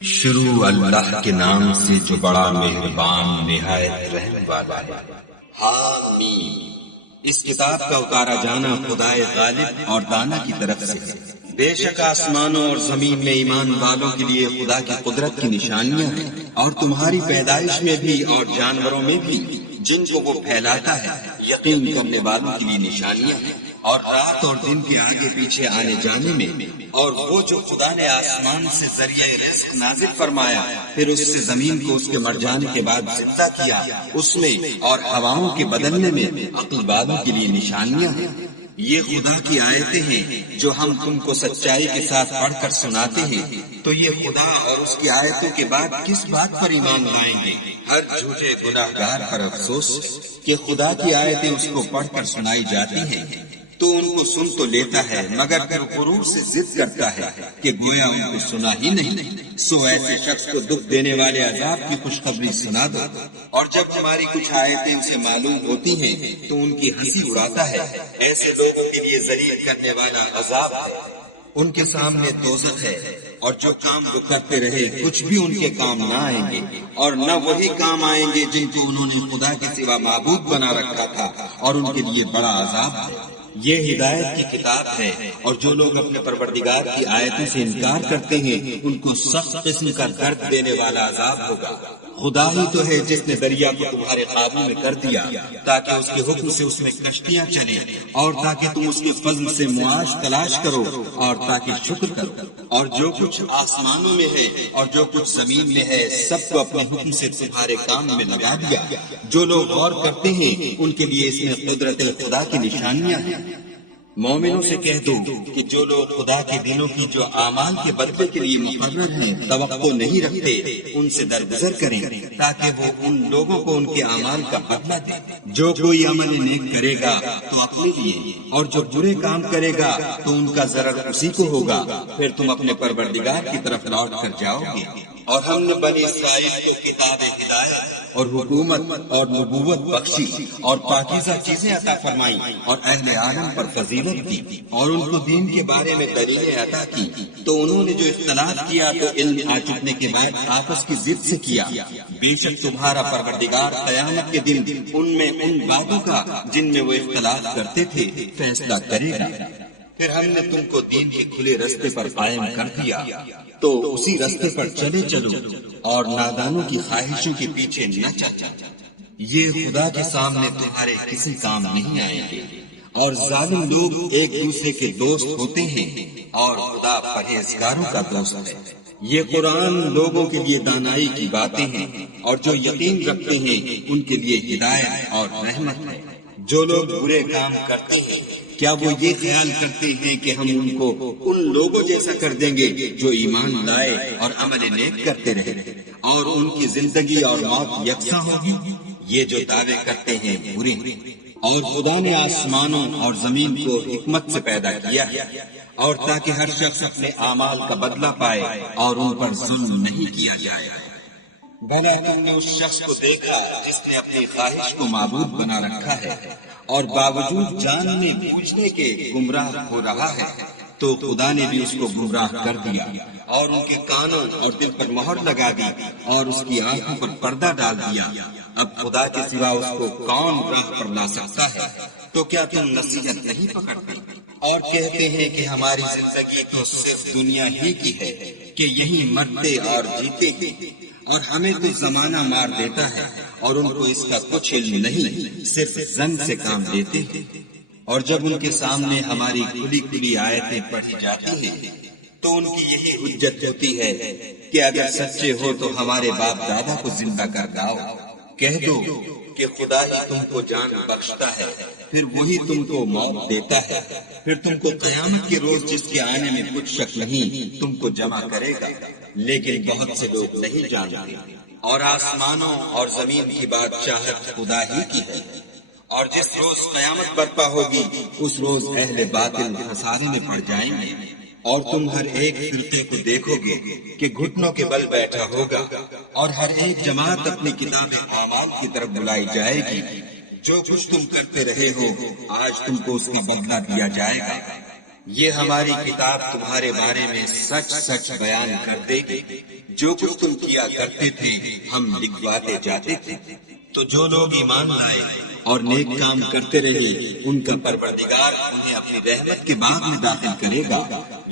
شروع اللہ کے نام سے جو بڑا مہربان نہایت رحم والا ہے۔ حامیم۔ اس کتاب کا اتارا جانا خدائے غالب اور دانا کی طرف سے ہے۔ بے شک آسمانوں اور زمین میں ایمان والوں کے لیے خدا کی قدرت کی نشانیاں ہیں، اور تمہاری پیدائش میں بھی اور جانوروں میں بھی جن کو وہ پھیلاتا ہے یقین کرنے والوں کے لیے نشانیاں ہیں، اور رات اور دن کے آگے پیچھے آنے جانے میں، اور وہ جو خدا نے آسمان سے ذریعہ رزق نازل فرمایا پھر اس سے زمین کو اس کے مر جانے کے بعد زندہ کیا، اس میں اور ہواؤں کے بدلنے میں عقل والوں کے لیے نشانیاں ہیں۔ یہ خدا کی آیتیں ہیں جو ہم تم کو سچائی کے ساتھ پڑھ کر سناتے ہیں، تو یہ خدا اور اس کی آیتوں کے بعد کس بات پر ایمان لائیں گے؟ ہر جھوٹے گناہگار پر افسوس کہ خدا کی آیتیں اس کو پڑھ کر سنائی جاتی ہیں تو ان کو سن تو لیتا ہے مگر پھر غرور سے ضد کرتا ہے کہ گویا ان کو سنا ہی نہیں۔ سو ایسے شخص کو دکھ دینے والے عذاب کی خوشخبری سنا دو، اور جب ہماری کچھ آیتیں ان سے معلوم ہوتی ہیں تو ان کی ہنسی اڑاتا ہے۔ ایسے لوگوں کے لیے ذلیل کرنے والا عذاب ہے، ان کے سامنے دوزخ ہے، اور جو کام وہ کرتے رہے کچھ بھی ان کے کام نہ آئیں گے، اور نہ وہی کام آئیں گے جن کو انہوں نے خدا کے سوا معبود بنا رکھا تھا، اور ان کے لیے بڑا عذاب ہے۔ یہ ہدایت کی کتاب ہے، اور جو لوگ اپنے پروردگار کی آیتوں سے انکار کرتے ہیں ان کو سخت قسم کا درد دینے والا عذاب ہوگا۔ خدا ہی تو ہے جس نے دریا کو تمہارے قابو میں کر دیا تاکہ اس کے حکم سے اس میں کشتیاں چلیں، اور تاکہ تم اس کے فضل سے معاش تلاش کرو، اور تاکہ شکر کرو۔ اور جو کچھ آسمانوں میں ہے اور جو کچھ زمین میں ہے سب کو اپنے حکم سے تمہارے کام میں لگا دیا۔ جو لوگ غور کرتے ہیں ان کے لیے اس میں قدرت خدا کی نشانیاں ہیں۔ مومنوں سے کہہ دو کہ جو لوگ خدا کے دنوں کی جو اعمال کے بدلے کے لیے مقرر ہیں توقع نہیں رکھتے ان سے درگزر کریں تاکہ وہ ان لوگوں کو ان کے اعمال کا بدلہ دے۔ جو کوئی عمل نیک کرے گا تو اپنے لیے، اور جو برے کام کرے گا تو ان کا ضرر اسی کو ہوگا، پھر تم اپنے پروردگار کی طرف لوٹ کر جاؤ گے۔ اور ہم نے بنی اسرائیل کو کتاب ہدایت اور حکومت اور نبوت بخشی، اور پاکیزہ چیزیں عطا فرمائیں، اور اہل عالم پر فضیلت دی، اور ان کو دین کے بارے میں دلیلیں عطا کی، تو انہوں نے جو اختلاف کیا تو علم آ چکنے کے بعد آپس کی ضد سے کیا۔ بے شک تمہارا پروردگار قیامت کے دن ان میں ان باتوں کا جن میں وہ اختلاف کرتے تھے فیصلہ کرے گا۔ پھر ہم نے تم کو دین کے کھلے رستے پر قائم کر دیا، تو اسی رستے پر چلے چلو، اور نادانوں کی خواہشوں کے پیچھے نہ چل۔ یہ خدا کے سامنے تمہارے کسی کام نہیں آئیں گے، اور ظالم لوگ ایک دوسرے کے دوست ہوتے ہیں، اور خدا پرہیزگاروں کا دوست ہے۔ یہ قرآن لوگوں کے لیے دانائی کی باتیں ہیں، اور جو یقین رکھتے ہیں ان کے لیے ہدایت اور رحمت ہے۔ جو لوگ برے کام کرتے ہیں کیا وہ یہ خیال کرتے ہیں کہ ہم ان کو ان لوگوں جیسا کر دیں گے جو ایمان لائے اور عمل نیک کرتے رہے، اور ان کی زندگی اور موت یکساں ہوگی؟ یہ جو دعوے کرتے ہیں برے ہیں۔ اور خدا نے آسمانوں اور زمین کو حکمت سے پیدا کیا ہے، اور تاکہ ہر شخص اپنے اعمال کا بدلہ پائے اور ان پر ظلم نہیں کیا جائے۔ بھلا تم نے اس شخص کو دیکھا جس نے اپنی خواہش کو معبود بنا رکھا ہے، اور باوجود جاننے بوجھنے کے گمراہ ہو رہا ہے، تو خدا نے بھی اس کو گمراہ کر دیا، اور ان کے کانوں اور دل پر مہر لگا دی، اور اس کی آنکھوں پر پردہ ڈال دیا۔ اب خدا کے سوا اس کو کون راہ پر لا سکتا ہے؟ تو کیا تم نصیحت نہیں پکڑتے؟ اور کہتے ہیں کہ ہماری زندگی تو صرف دنیا ہی کی ہے، کہ یہیں مرتے اور جیتے ہیں، اور ہمیں تو زمانہ مار دیتا ہے، اور ان کو اس کا کچھ علم نہیں، صرف زن سے کام لیتے ہیں۔ اور جب ان کے سامنے ہماری کھلی کھلی آیتیں پڑھی جاتی ہیں تو ان کی یہی حجت ہوتی ہے کہ اگر سچے ہو تو ہمارے باپ دادا کو زندہ کر لاؤ۔ کہہ دو کہ خدا ہی تم کو جان بخشتا ہے، پھر وہی تم کو موت دیتا ہے، پھر تم کو قیامت کے روز جس کے آنے میں کچھ شک نہیں تم کو جمع کرے گا، لیکن بہت سے لوگ نہیں جانتے۔ اور آسمانوں اور زمین کی بادشاہت خدا ہی کی ہے، اور جس روز قیامت برپا ہوگی اس روز اہل باطل خسارے میں پڑ جائیں گے، اور تم ہر ایک فرقے کو دیکھو گے کہ گھٹنوں کے بل بیٹھا ہوگا، اور ہر ایک جماعت اپنی کتاب اعمال کی طرف بلائی جائے گی۔ جو کچھ تم کرتے رہے ہو آج تم کو اس کا بدلہ دیا جائے گا۔ یہ ہماری کتاب تمہارے بارے میں سچ سچ بیان کر دے گی، جو کچھ تم کیا کرتے تھے ہم لکھواتے جاتے تھے۔ تو جو لوگ ایمان لائے اور نیک کام کرتے رہے ان کا پروردگار انہیں اپنی رحمت کے باغ میں داخل کرے گا،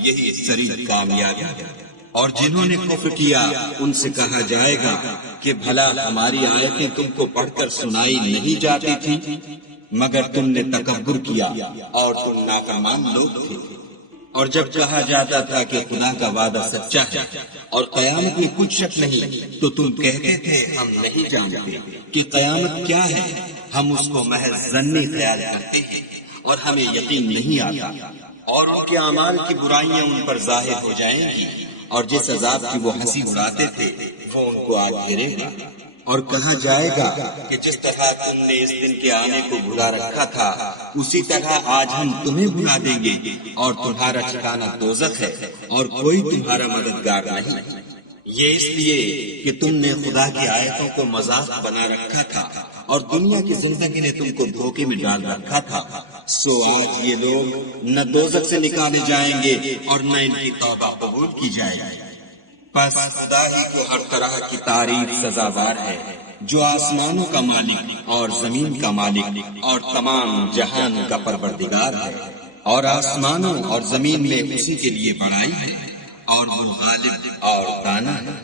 یہی سری کامیابی ہے۔ اور جنہوں نے کفر کیا ان سے کہا جائے گا کہ بھلا ہماری آیتیں تم کو پڑھ کر سنائی نہیں جاتی تھی، مگر تم نے تکبر کیا اور تم نافرمان لوگ تھے۔ اور جب کہا جاتا تھا کہ خدا کا وعدہ سچا ہے اور قیامت میں کچھ شک نہیں، تو تم کہتے تھے ہم نہیں جانتے کہ قیامت کیا ہے، ہم اس کو محض ظنی خیال کرتے ہیں اور ہمیں یقین نہیں آتا۔ اور ان کے اعمال کی برائیاں ان پر ظاہر ہو جائیں گی، اور جس عذاب کی وہ ہنسی اڑاتے تھے وہ ان کو آج گھیرے گا۔ اور کہا جائے گا کہ جس طرح تم نے اس دن کے آنے کو بھلا رکھا تھا اسی طرح آج ہم تمہیں بھلا دیں گے، اور تمہارا ٹھکانہ دوزخ ہے اور کوئی تمہارا مددگار نہیں۔ یہ اس لیے کہ تم نے خدا کی آیتوں کو مذاق بنا رکھا تھا اور دنیا کی زندگی نے تم کو دھوکے میں ڈال رکھا تھا، سو آج یہ لوگ نہ دوزخ سے نکالے جائیں گے اور نہ ان کی توبہ قبول کی جائے گی۔ پس خدا ہی کو ہر طرح کی تعریف سزاوار ہے، جو آسمانوں کا مالک اور زمین کا مالک اور تمام جہان کا پروردگار ہے، اور آسمانوں اور زمین میں اسی کے لیے بڑائی ہے، اور وہ غالب اور دانا ہے۔